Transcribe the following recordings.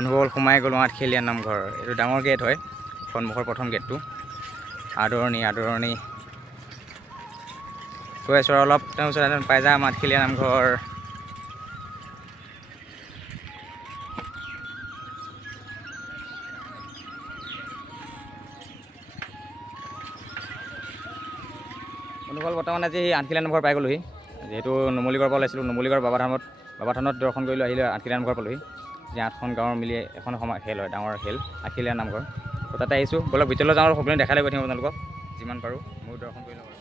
বন্ধুসকল সোমাই গ'লোঁ আঠখেলীয়া নামঘৰ। এইটো ডাঙৰ গেট হয়, সন্মুখৰ প্ৰথম গেটটো। আদৰণি গৈ আছোঁ আৰু অলপ তেওঁৰ ওচৰত পাই যাম আঠখেলীয়া নামঘৰ। বন্ধুসকল বৰ্তমান আজি আঠখেলীয়া নামঘৰ পাই গ'লোহি। যিহেতু নুমলীগড়ৰ পৰা ওলাইছিলোঁ, নুমলীগড় বাবা থানত দৰ্শন কৰিলোঁ, আহিলোঁ আঠখেলীয়া নামঘৰ পালোহি। যে 8খন গাঁৱৰ মিলি এখন খেল হয়, ডাঙৰ খেল আঠখেলীয়া নামঘৰ। তো তাতে আহিছোঁ, বলক ভিতৰলৈ যাওঁ আৰু সকলোৱে দেখাই লৈ গৈ থাকিম আপোনালোকক যিমান পাৰোঁ। ময়ো দৰ্শন কৰি লওঁ আৰু।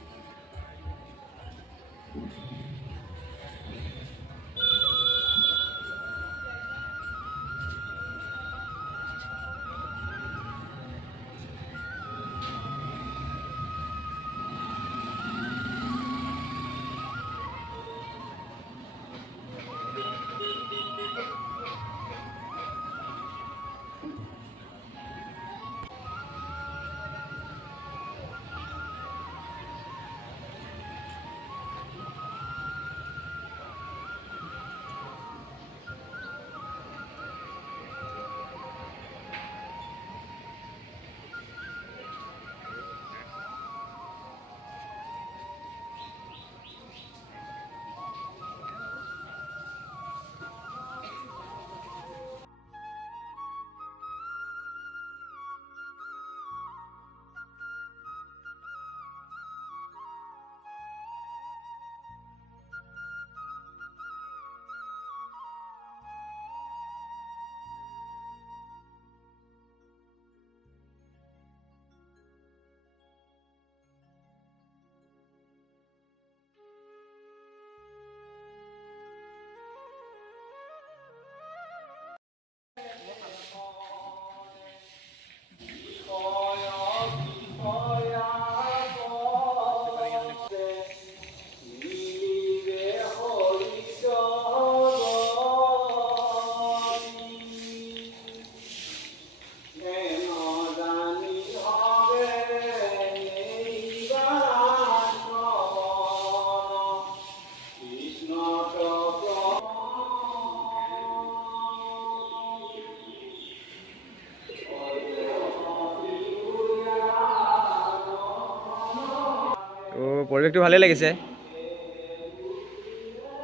তো পৰিৱেশটো ভালেই লাগিছে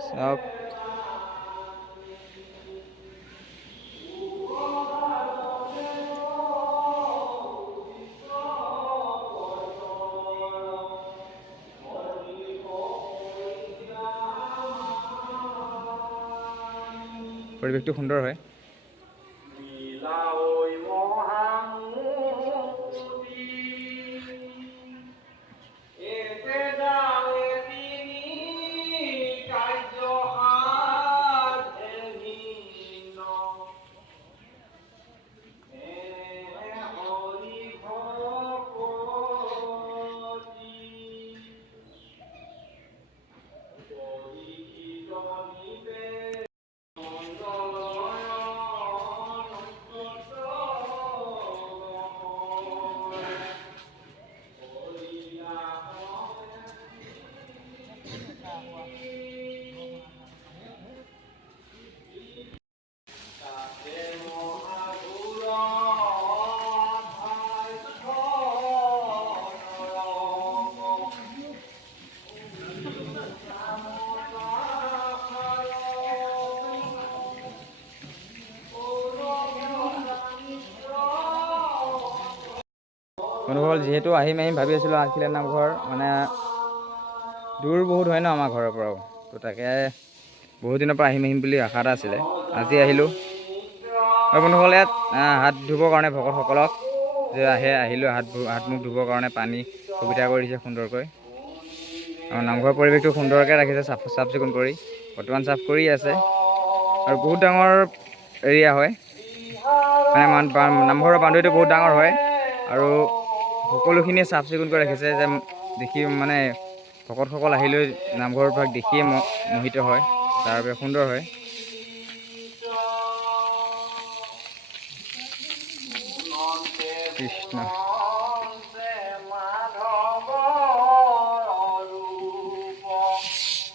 চাওক। পৰিৱেশটো সুন্দৰ হয়। বন্ধুসকল যিহেতু আহিম ভাবি আছিলোঁ আঠখেলীয়া নামঘৰ, মানে দূৰ বহুত হয় ন আমাৰ ঘৰৰ পৰাও, তো তাকে বহুত দিনৰ পৰা আহিম বুলি আশা এটা আছিলে। আজি আহিলোঁ আৰু বন্ধুসকল ইয়াত হাত ধুবৰ কাৰণে ভকতসকলক যে আহিলোঁ হাত মুখ ধুবৰ কাৰণে পানী সুবিধা কৰি দিছে সুন্দৰকৈ। আৰু নামঘৰৰ পৰিৱেশটো সুন্দৰকৈ ৰাখিছে, চাফ চিকুণ কৰি বৰ্তমান চাফ কৰি আছে। আৰু বহুত ডাঙৰ এৰিয়া হয়, মানে নামঘৰৰ বাউণ্ডেৰীটো বহুত ডাঙৰ হয় আৰু সকলোখিনিয়ে চাফ চিকুণকৈ ৰাখিছে, যে দেখি মানে ভকতসকল আহিলৈ নামঘৰৰ ভাগ দেখিয়ে মোহিত হয়, তাৰ বাবে সুন্দৰ হয়। কৃষ্ণ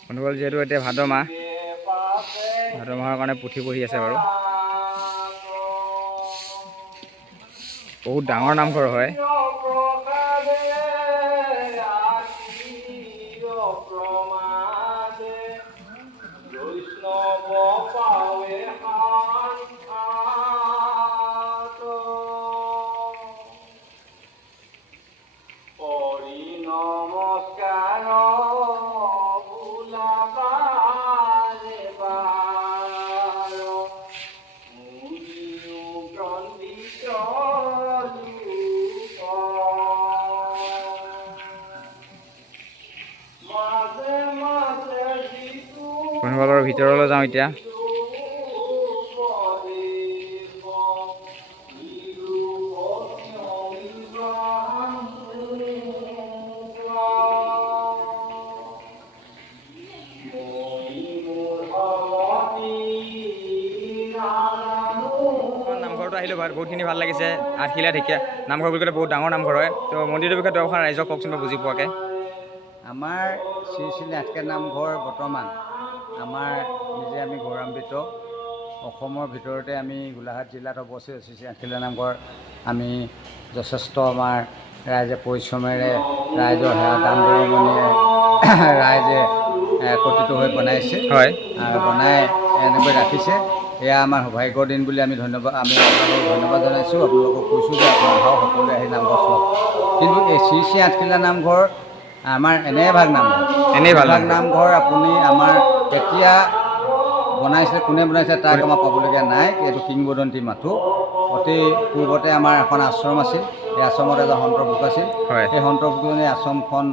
বন্ধুসকল যিহেতু এতিয়া ভাদ মাহৰ কাৰণে পুথি পঢ়ি আছে বাৰু। বহুত ডাঙৰ নামঘৰ হয়। বন্ধুসকলৰ ভিতৰলৈ যাওঁ এতিয়া। নামঘৰটো আহিলোঁ, বহুতখিনি ভাল লাগিছে। আঠখিলীয়া ঢেকীয়া নামঘৰ বুলি ক'লে বহুত ডাঙৰ নামঘৰ হয়। তো মন্দিৰটোৰ বিষয়ে দৰ্শন ৰাইজক কওকচোন বুজি পোৱাকৈ। আমাৰ শ্ৰী শ্ৰী আঠখেলীয়া নামঘৰ বৰ্তমান আমাৰ নিজে আমি গৌৰৱান্বিত। অসমৰ ভিতৰতে আমি গোলাঘাট জিলাত অৱস্থিত শ্ৰী শ্ৰী আঠখেলীয়া নামঘৰ আমি যথেষ্ট আমাৰ ৰাইজে পৰিশ্ৰমেৰে ৰাইজৰ সেৱা দান বৰঙণিয়ে ৰাইজে একত্ৰিত হৈ বনাইছে, হয়, বনাই এনেকৈ ৰাখিছে। এয়া আমাৰ সৌভাগ্যৰ দিন বুলি আমি আপোনালোকক ধন্যবাদ জনাইছোঁ। আপোনালোকক কৈছোঁ যে আপোনালোকক সকলোৱে আহি নামঘৰ চাওক। কিন্তু এই শ্ৰী শ্ৰী আঠখেলীয়া নামঘৰ আমাৰ এনেভাগ নামঘৰ, এনেই ভাল এইভাগ নামঘৰ আপুনি আমাৰ কেতিয়া বনাইছে, কোনে বনাইছে তাক আমাৰ পাবলগীয়া নাই। এইটো কিংবদন্তী মাথো। অতি পূৰ্বতে আমাৰ এখন আশ্ৰম আছিল। এই আশ্ৰমত এজন সন্তৰ্ভুক আছিল। হয়, সেই সন্তৰ্ভুকজনে আশ্ৰমখন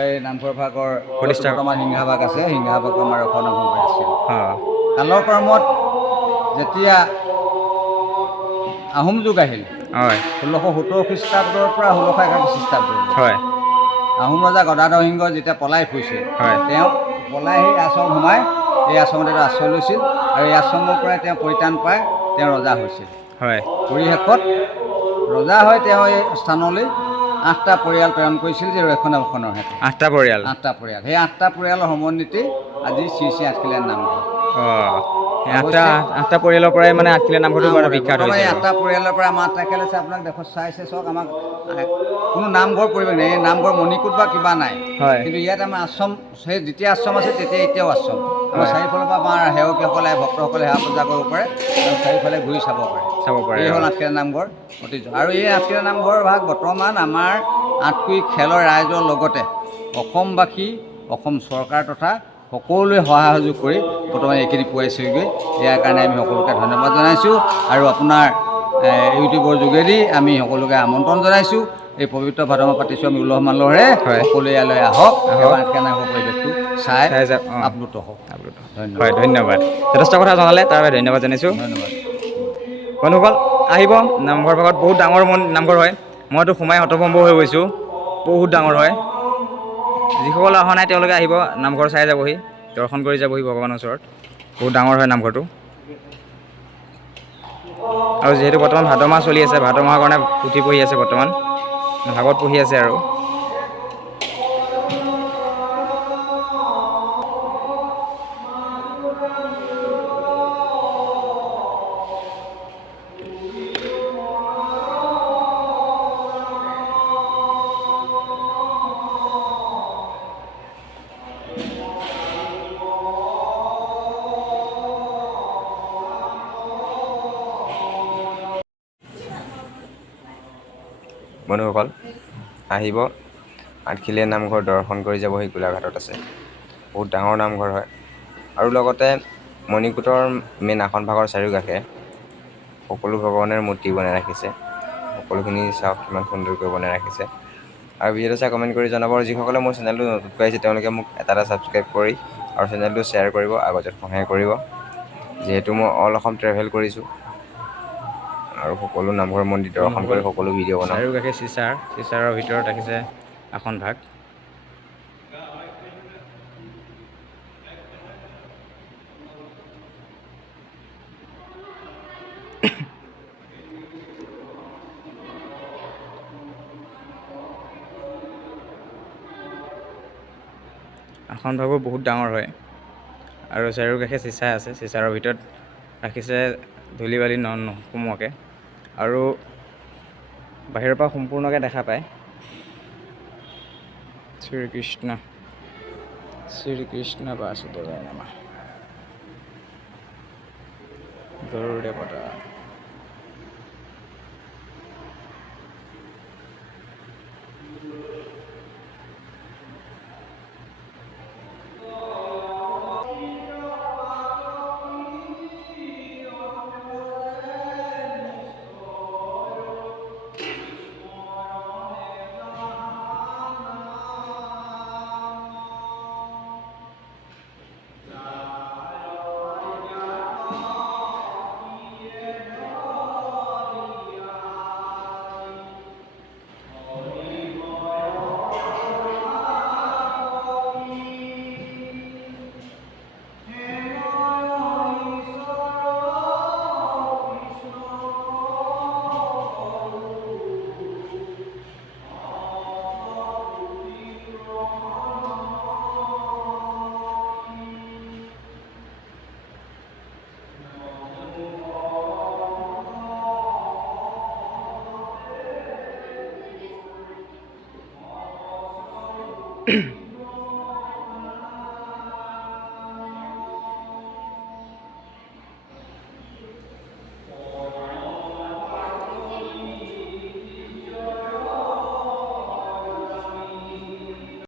এই নামঘৰ ভাগৰ প্ৰতিষ্ঠা বৰ্তমান সিংহাভাগ আছে, সিংহাভাগ আমাৰ ৰক্ষণাবেক্ষণ কৰি আছিল। অঁ, কালৰ ক্ৰমত যেতিয়া আহোম যুগ আহিল, হয়, 1670 খ্ৰীষ্টাব্দৰ পৰা 1681 খ্ৰীষ্টাব্দলৈ, হয়, আহোম ৰজা গদাধৰ সিংহ যেতিয়া পলাই ফুৰিছিল, হয়, তেওঁ পলাই সেই আশ্ৰম সোমাই এই আশ্ৰমতে আশ্ৰয় লৈছিল। আৰু এই আশ্ৰমৰ পৰাই তেওঁ পৰিত্ৰাণ পাই তেওঁ ৰজা হৈছিল। হয়, পৰিশেষত ৰজা হৈ তেওঁ এই স্থানলৈ 8টা পৰিয়াল প্ৰেৰণ কৰিছিল যে ৰক্ষণাবেক্ষণৰ হেতু। 8টা পৰিয়াল। 8টা পৰিয়াল, সেই 8টা পৰিয়ালৰ সমন্বিতেই আজি শ্ৰী শ্ৰী আঠখেলীয়া নামঘৰ। অঁ, সেই অৱশ্যে 8টা পৰিয়ালৰ পৰাই মানে আঠখেলীয়া নামঘৰটো বৰ বিখ্যাত বৰ্তমান হৈছে এই আৰু। 8টা পৰিয়ালৰ পৰা আমাৰ 8টা খেল আছে। আপোনাক চাইছে চাওক, আমাক কোনো নামঘৰ পৰিৱেশ নাই। এই নামঘৰ মণিকূট বা কিবা নাই, হয়, কিন্তু ইয়াত আমাৰ আশ্ৰম, সেই যেতিয়া আশ্ৰম আছে তেতিয়া এতিয়াও আশ্ৰম। আমাৰ হয়, চাৰিওফালৰ পৰা আমাৰ সেৱকীসকলে ভক্তসকলে সেৱা পূজা কৰিব পাৰে আৰু চাৰিওফালে ঘূৰি চাব পাৰে। চাব পাৰে। এই হ'ল অঁ, আঠখেলীয়া নামঘৰ ঐতিহ্য। আৰু এই আঠখেলীয়া নামঘৰ ভাগ বৰ্তমান আমাৰ আঠকুৰি খেলৰ ৰাইজৰ লগতে অসমবাসী, অসম চৰকাৰ তথা সকলোৱে সহায় সহযোগ কৰি বৰ্তমান এইখিনি পোৱাইছেগৈ। ইয়াৰ কাৰণে আমি সকলোকে ধন্যবাদ জনাইছোঁ। আৰু আপোনাৰ ইউটিউবৰ যোগেদি আমি সকলোকে আমন্ত্ৰণ জনাইছোঁ। এই পবিত্ৰ ভাদমা পাতিছোঁ আমি উলহ মালহেৰে। হয়, সকলোৱে ইয়ালৈ আহক, সেৱা আঠখেলীয়া নামঘৰ পৰিৱেশটো চাই যাওক। অঁ, আপ্লুত হওক। হয়, ধন্যবাদ। ধন্যবাদ। যথেষ্ট কথা জনালে, তাৰ বাবে ধন্যবাদ জনাইছোঁ। ধন্যবাদ। বন্ধুসকল আহিব, নামঘৰ ভাগত বহুত ডাঙৰ নামঘৰ হয়। মইতো সোমাই হতভম্ব হৈ গৈছোঁ, বহুত ডাঙৰ হয়। যিসকল অহা নাই তেওঁলোকে আহিব, নামঘৰ চাই যাবহি, দৰ্শন কৰি যাবহি ভগৱানৰ ওচৰত। বহুত ডাঙৰ হয় নামঘৰটো। আৰু যিহেতু বৰ্তমান ভাদ মাহ চলি আছে, ভাদ মাহৰ কাৰণে পুথি পঢ়ি আছে, বৰ্তমান ভাগৱত পঢ়ি আছে আৰু। বন্ধুসকল আহিব, আঠখেলীয়া নামঘৰ দৰ্শন কৰি যাবহি। গোলাঘাটত আছে, বহুত ডাঙৰ নামঘৰ হয়। আৰু লগতে মণিকূটৰ মেইন আসন ভাগৰ চাৰিওকাষে সকলো ভগৱানৰ মূৰ্তি বনাই ৰাখিছে। সকলোখিনি চাওক কিমান সুন্দৰকৈ বনাই ৰাখিছে। আৰু ভিডিঅ'টো চাই কমেণ্ট কৰি জনাব। আৰু যিসকলে মোৰ চেনেলটো নতুনকৈ আহিছে তেওঁলোকে মোক এটা ছাবস্ক্ৰাইব কৰি আৰু চেনেলটো শ্বেয়াৰ কৰিব, আগতে সহায় কৰিব। যিহেতু মই অল অসম ট্ৰেভেল কৰিছোঁ আৰু সকলো নামঘৰ মন্দিৰ দৰ্শন কৰি সকলো ভিডিঅ' বনাওঁ। চাৰিওকাষে চিচাৰৰ ভিতৰত ৰাখিছে আসন ভাগ। আসন ভাগো বহুত ডাঙৰ হয় আৰু চাৰিওকাষে চিচা আছে। চিচাৰৰ ভিতৰত ৰাখিছে ধূলি বালি নোসোমোৱাকৈ। আৰু বাহিৰৰ পৰা সম্পূৰ্ণকৈ দেখা পায়। শ্ৰীকৃষ্ণ শ্ৰীকৃষ্ণ বাসুদেৱায় নমঃ। গৰুড় দেৱতা।